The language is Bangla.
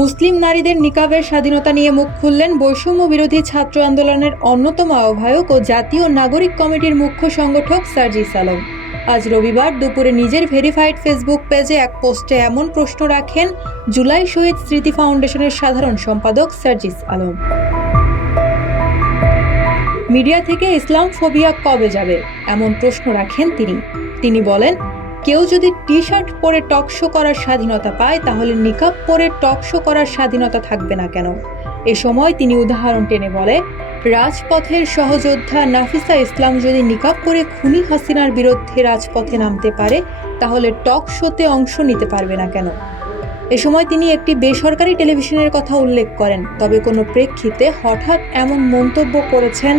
মুসলিম নারীদের নিকাবের স্বাধীনতা নিয়ে মুখ খুললেন বৈষম্য বিরোধী ছাত্র আন্দোলনের অন্যতম আহ্বায়ক ও জাতীয় নাগরিক কমিটির মুখ্য সংগঠক সার্জিস আলম। আজ রবিবার দুপুরে নিজের ভেরিফাইড ফেসবুক পেজে এক পোস্টে এমন প্রশ্ন রাখেন জুলাই শহীদ স্মৃতি ফাউন্ডেশনের সাধারণ সম্পাদক সার্জিস আলম। মিডিয়া থেকে ইসলাম ফোবিয়া কবে যাবে, এমন প্রশ্ন রাখেন তিনি বলেন, কেউ যদি টি শার্ট পরে টক শো করার স্বাধীনতা পায় তাহলে নিকাব পরে টক শো করার স্বাধীনতা থাকবে না কেন? এ সময় তিনি উদাহরণ টেনে বলে, রাজপথের সহযোদ্ধা নাফিসা ইসলাম যদি নিকাব পরে খুনি হাসিনার বিরুদ্ধে রাজপথে নামতে পারে তাহলে টক শোতে অংশ নিতে পারবে না কেন? এ সময় তিনি একটি বেসরকারি টেলিভিশনের কথা উল্লেখ করেন, তবে কোনো প্রেক্ষিতে হঠাৎ এমন মন্তব্য করেছেন